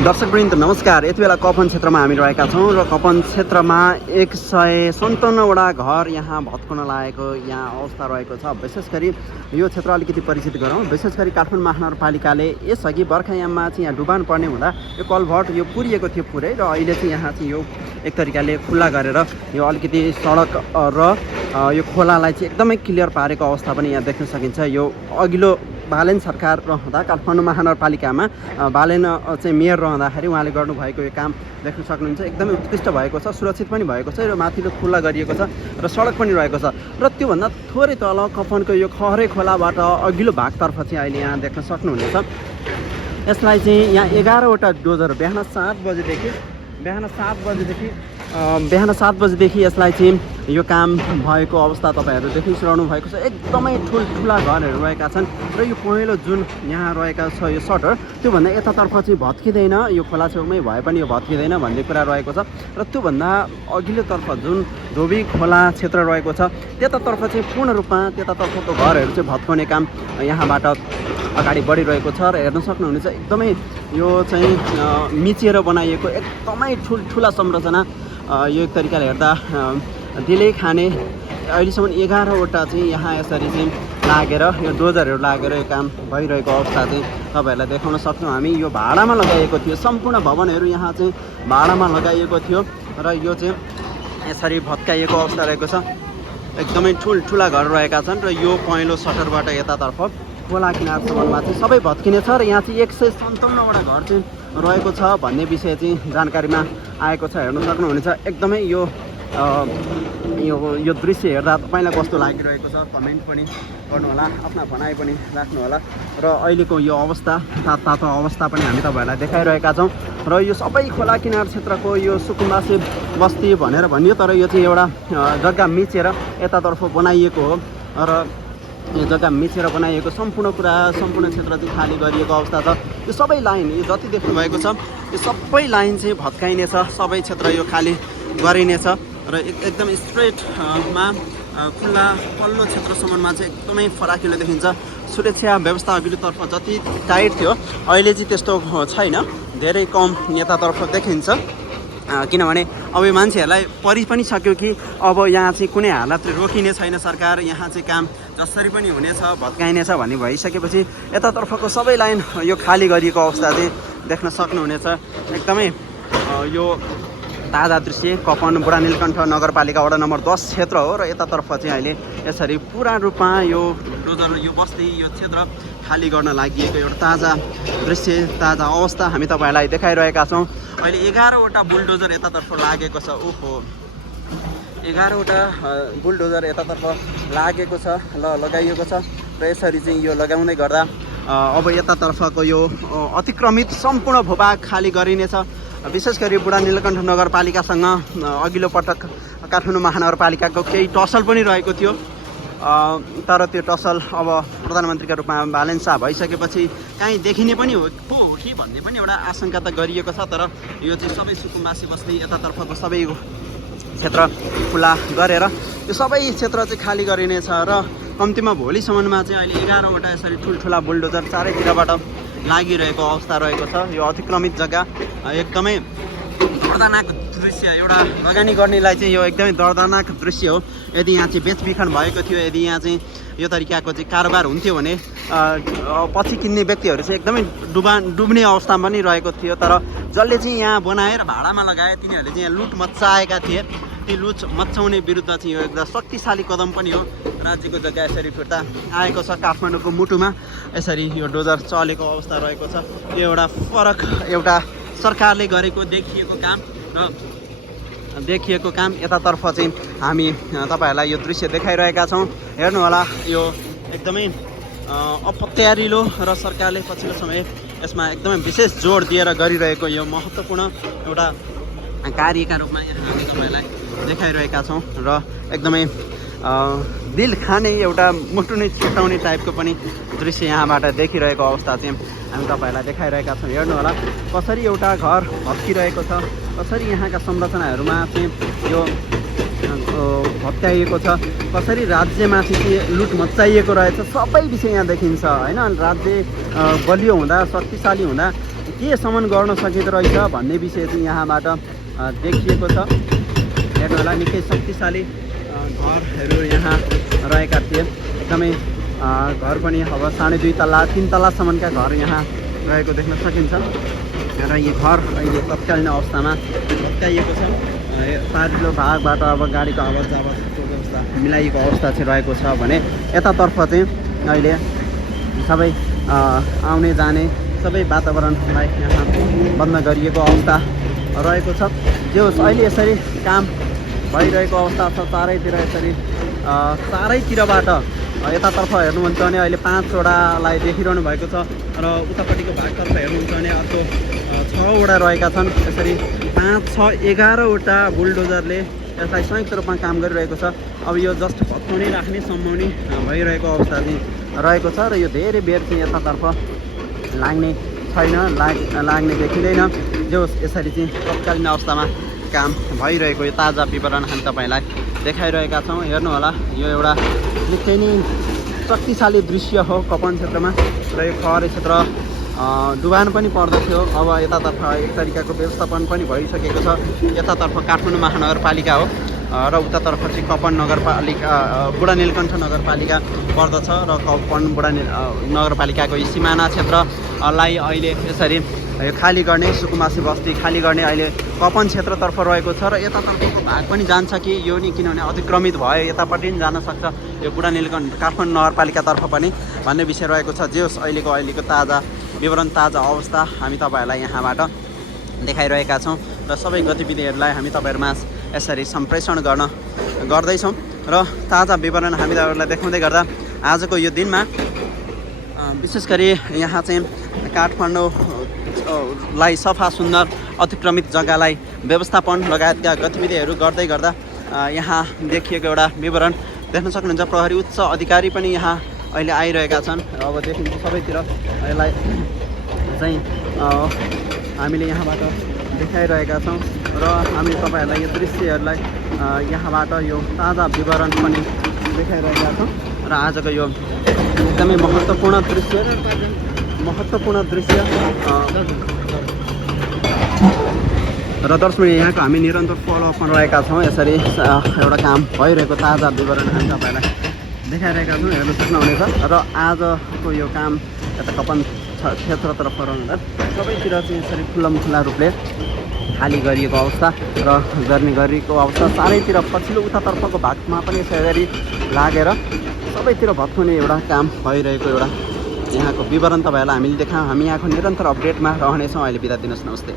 दर्शकवृन्द नमस्कार। यति बेला कपन क्षेत्रमा हामी रहेका छौँ र कपन क्षेत्रमा 157वटा घर यहाँ भत्काउन लागेको यहाँ अवस्था रहेको छ। विशेष गरी यो क्षेत्र अलिकति परिचित गरौँ। विशेष गरी काठमाडौँ महानगरपालिकाले यसअघि बर्खायाममा चाहिँ यहाँ डुबान पर्ने हुँदा यो कलभट यो पुरिएको थियो पुरै, र अहिले चाहिँ यहाँ चाहिँ यो एक तरिकाले खुल्ला गरेर यो अलिकति सडक र यो खोलालाई चाहिँ एकदमै क्लियर पारेको अवस्था पनि यहाँ देख्न सकिन्छ। यो अघिल्लो बालेन सरकार रहँदा काठमाडौँ महानगरपालिकामा बालेन चाहिँ मेयर रहँदाखेरि उहाँले गर्नुभएको यो काम देख्न सक्नुहुन्छ। एकदमै उत्कृष्ट भएको छ, सुरक्षित पनि भएको छ र माथिल्लो खुल्ला गरिएको छ र सडक पनि रहेको छ। र त्योभन्दा थोरै तल कफनको यो खहरे खोलाबाट अघिल्लो भागतर्फ चाहिँ अहिले यहाँ देख्न सक्नुहुनेछ। यसलाई चाहिँ यहाँ 11वटा डोजर बिहान 7 बजेदेखि यसलाई चाहिँ यो काम भएको अवस्था तपाईँहरू देखिरहनु भएको छ। एकदमै ठुल्ठुला घरहरू रहेका छन् र यो पहेँलो जुन यहाँ रहेका छ यो सटर त्योभन्दा यतातर्फ चाहिँ भत्किँदैन, यो खोला छेउमै भए पनि यो भत्किँदैन भन्ने कुरा रहेको छ। र त्योभन्दा अघिल्लोतर्फ जुन धोबी खोला क्षेत्र रहेको छ त्यतातर्फ चाहिँ पूर्ण रूपमा त्यतातर्फको घरहरू चाहिँ भत्काउने काम यहाँबाट अगाडि बढिरहेको छ। र हेर्न सक्नुहुनेछ एकदमै यो चाहिँ मिचेर बनाइएको एकदमै ठुल्ठुला संरचना। यो एक तरिकाले हेर्दा दिलै खाने अहिलेसम्म 11वटा चाहिँ यहाँ यसरी चाहिँ लागेर यो डोजरहरू लागेर यो काम भइरहेको अवस्था चाहिँ तपाईँहरूलाई देखाउन सक्छौँ हामी। यो भाडामा लगाइएको थियो, सम्पूर्ण भवनहरू यहाँ चाहिँ भाडामा लगाइएको थियो र यो चाहिँ यसरी भत्काइएको अवस्था रहेको छ। एकदमै ठुल्ठुला घर रहेका छन् र यो पहेँलो सटरबाट यतातर्फ खोला किनारसम्ममा चाहिँ सबै भत्किने छ। र यहाँ चाहिँ 157वटा घर चाहिँ रहेको छ भन्ने विषय चाहिँ जानकारीमा आएको छ। हेर्न सक्नुहुनेछ एकदमै यो दृश्य हेर्दा तपाईँलाई कस्तो लागिरहेको छ कमेन्ट पनि गर्नुहोला, आफ्ना भनाइ पनि राख्नुहोला। र अहिलेको यो अवस्था तातो अवस्था पनि हामी तपाईँहरूलाई देखाइरहेका छौँ। र यो सबै खोला किनार क्षेत्रको यो सुकुम्बासी बस्ती भनेर भनियो, तर यो चाहिँ एउटा जग्गा मिचेर यतातर्फ बनाइएको हो र यो जग्गा मिचेर बनाइएको सम्पूर्ण क्षेत्र चाहिँ खाली गरिएको अवस्था छ। यो सबै लाइन यो जति देख्नु भएको छ यो सबै लाइन चाहिँ भत्काइनेछ, सबै क्षेत्र यो खाली गरिनेछ र एकदम स्ट्रेटमा खुल्ला पल्लो क्षेत्रसम्ममा चाहिँ एकदमै फराकिलो देखिन्छ। सुरक्षा व्यवस्था अघिल्लोतर्फ जति टाइट थियो अहिले चाहिँ त्यस्तो छैन, धेरै कम यतातर्फ देखिन्छ। किनभने अब यो मान्छेहरूलाई परि पनि सक्यो कि अब यहाँ चाहिँ कुनै हालतले रोकिने छैन सरकार, यहाँ चाहिँ काम जसरी पनि हुनेछ भत्काइनेछ भन्ने भइसकेपछि यतातर्फको सबै लाइन यो खाली गरिएको अवस्था चाहिँ देख्न सक्नुहुनेछ। एकदमै यो ताजा दृश्य कपन बुढा नीलकण्ठ नगरपालिका वडा नम्बर 10 क्षेत्र हो र यतातर्फ चाहिँ अहिले यसरी पुरा रूपमा यो डोजर यो बस्ती यो क्षेत्र खाली गर्न लागि एउटा ताजा दृश्य ताजा अवस्था हामी तपाईँहरूलाई देखाइरहेका छौँ। अहिले 11वटा बुलडोजर यतातर्फ लागेको छ। ओहो, 11वटा बुलडोजर यतातर्फ लागेको छ, लगाइएको छ र यसरी चाहिँ यो लगाउँदै गर्दा अब यतातर्फको यो अतिक्रमित सम्पूर्ण भूभाग खाली गरिनेछ। विशेष गरी बुढा नीलकण्ठ नगरपालिकासँग अघिल्लो पटक काठमाडौँ महानगरपालिकाको केही टसल पनि रहेको थियो, तर त्यो टसल अब प्रधानमन्त्रीका रूपमा बालेन शाह भइसकेपछि काहीँ देखिने पनि हो कि भन्ने पनि एउटा आशंका त गरिएको छ। तर यो चाहिँ सबै सुकुम्बासी बस्ती यतातर्फको सबै क्षेत्र खुला गरेर यो सबै क्षेत्र चाहिँ खाली गरिनेछ र कम्तीमा भोलिसम्ममा चाहिँ अहिले 11वटा यसरी ठुल्ठुला बुलडोजर चारैतिरबाट लागिरहेको अवस्था रहेको छ। यो अतिक्रमित जग्गा एकदमै दर्दनाक दृश्य, एउटा लगानी गर्नेलाई चाहिँ यो एकदमै दर्दनाक दृश्य हो। यदि यहाँ चाहिँ बेचबिखन भएको थियो, यदि यहाँ चाहिँ यो तरिकाको चाहिँ कारोबार हुन्थ्यो भने पछि किन्ने व्यक्तिहरू चाहिँ एकदमै डुब्ने अवस्थामा पनि रहेको थियो। तर जसले चाहिँ यहाँ बनाएर भाडामा लगाए तिनीहरूले चाहिँ यहाँ लुट मच्चाएका थिए। ती लुट मच्चाउने विरुद्ध चाहिँ यो एकदम शक्तिशाली कदम पनि हो। राज्यको जग्गा यसरी फिर्ता आएको छ, काठमाडौँको मुटुमा यसरी यो डोजर चलेको अवस्था रहेको छ। यो एउटा फरक एउटा सरकारले गरेको देखिएको काम यतातर्फ चाहिँ हामी तपाईँहरूलाई यो दृश्य देखाइरहेका छौँ। हेर्नुहोला, यो एकदमै अपत्यारिलो र सरकारले पछिल्लो समय यसमा एकदमै विशेष जोड दिएर गरिरहेको यो महत्त्वपूर्ण एउटा कार्यका रूपमा हामी तपाईँहरूलाई देखाइरहेका छौँ र एकदमै दिल खाने एउटा मुटु नै छुट्याउने टाइपको पनि दृश्य यहाँबाट देखिरहेको अवस्था चाहिँ हामी तपाईँहरूलाई देखाइरहेका छौँ। हेर्नु होला कसरी एउटा घर भत्किरहेको छ, कसरी यहाँका संरचनाहरूमा चाहिँ यो भत्काइएको छ, कसरी राज्यमाथि चाहिँ लुट मच्चाइएको रहेछ, सबै विषय यहाँ देखिन्छ हैन। राज्य बलियो हुँदा शक्तिशाली हुँदा केसम्म गर्न सकिँदो रहेछ भन्ने विषय चाहिँ यहाँबाट देखिएको छ। हेर्नु होला निकै शक्तिशाली घरहरू यहाँ रहेका थिए। एकदमै घर पनि अब 2.5 तल्ला 3 तल्लासम्मका घर यहाँ रहेको देख्न सकिन्छ र यो घर अहिले तत्कालीन अवस्थामा भत्काइएको छ। पारिलो भागबाट अब गाडीको आवाज जावाजको व्यवस्था मिलाइएको अवस्था चाहिँ रहेको छ भने यतातर्फ चाहिँ अहिले सबै आउने जाने सबै वातावरणलाई यहाँ बन्द गरिएको अवस्था रहेको छ। जो अहिले यसरी काम भइरहेको अवस्था छ चारैतिर यसरी चारैतिरबाट यतातर्फ हेर्नुहुन्छ भने अहिले 5वटालाई देखिरहनु भएको छ र उतापट्टिको भागतर्फ हेर्नुहुन्छ भने अर्को 6वटा रहेका छन्। यसरी 5, 6, 11वटा बुलडोजरले यसलाई संयुक्त रूपमा काम गरिरहेको छ। अब यो जस्ट भत्काउने राख्ने सम्माउने भइरहेको अवस्था चाहिँ रहेको छ र यो धेरै बेर चाहिँ यतातर्फ लाग्ने छैन, लाग्ने देखिँदैन। जो यसरी चाहिँ तत्कालीन अवस्थामा काम भइरहेको यो ताजा विवरण हामी तपाईँलाई देखाइरहेका छौँ। हेर्नु होला यो एउटा निकै नै शक्तिशाली दृश्य हो कपन क्षेत्रमा र यो खहरे क्षेत्र डुबान पनि पर्दथ्यो। अब यतातर्फ एक तरिकाको व्यवस्थापन पनि भइसकेको छ। यतातर्फ काठमाडौँ महानगरपालिका हो र उतातर्फ चाहिँ कपन नगरपालिका बुढा नीलकण्ठ नगरपालिका पर्दछ र कपन बुढा नगरपालिकाको यो सिमाना क्षेत्रलाई अहिले यसरी यो खाली गर्ने सुकुमासी बस्ती खाली गर्ने अहिले कपन क्षेत्रतर्फ रहेको छ र यतातर्फको भाग पनि जान्छ कि यो नि किनभने अतिक्रमित भयो यतापट्टि पनि जान सक्छ यो बुढा नीलकण्ठ काठमाडौँ नगरपालिकातर्फ पनि भन्ने विषय रहेको छ। जे होस् अहिलेको ताजा विवरण ताजा अवस्था हामी तपाईँहरूलाई यहाँबाट देखाइरहेका छौँ र सबै गतिविधिहरूलाई हामी तपाईँहरूमा यसरी सम्प्रेषण गर्दैछौँ र ताजा विवरण हामी तपाईँहरूलाई देखाउँदै गर्दा आजको यो दिनमा विशेष गरी यहाँ चाहिँ काठमाडौँलाई सफा सुन्दर अतिक्रमित जग्गालाई व्यवस्थापन लगायतका गतिविधिहरू गर्दै गर्दा यहाँ देखिएको एउटा विवरण देख्न सक्नुहुन्छ। प्रहरी उच्च अधिकारी पनि यहाँ अहिले आइरहेका छन्। अब देखिन्छ सबैतिर यसलाई चाहिँ हामीले यहाँबाट देखाइरहेका छौँ र हामी तपाईँहरूलाई यो दृश्यहरूलाई यहाँबाट यो ताजा विवरण पनि देखाइरहेका छौँ र आजको यो एकदमै महत्त्वपूर्ण दृश्य र दर्शक यहाँको हामी निरन्तर फलोअपमा रहेका छौँ। यसरी एउटा काम भइरहेको ताजा विवरण हामी तपाईँलाई देखाइरहेका छौँ, हेर्न सक्नुहुनेछ। र आजको यो काम यता कपन क्षेत्रतर्फ रहँदा सबैतिर चाहिँ यसरी खुल्ला रूपले खाली गरिएको अवस्था र गर्ने गरिएको अवस्था चारैतिर पछिल्लो उतातर्फको भागमा पनि यसरी लागेर सबैतिर भत्काउने एउटा काम भइरहेको एउटा यहाँको विवरण तपाईँहरूलाई हामीले देखायौँ। हामी यहाँको निरन्तर अपडेटमा रहनेछौँ। अहिले बिदा दिनुहोस्, नमस्ते।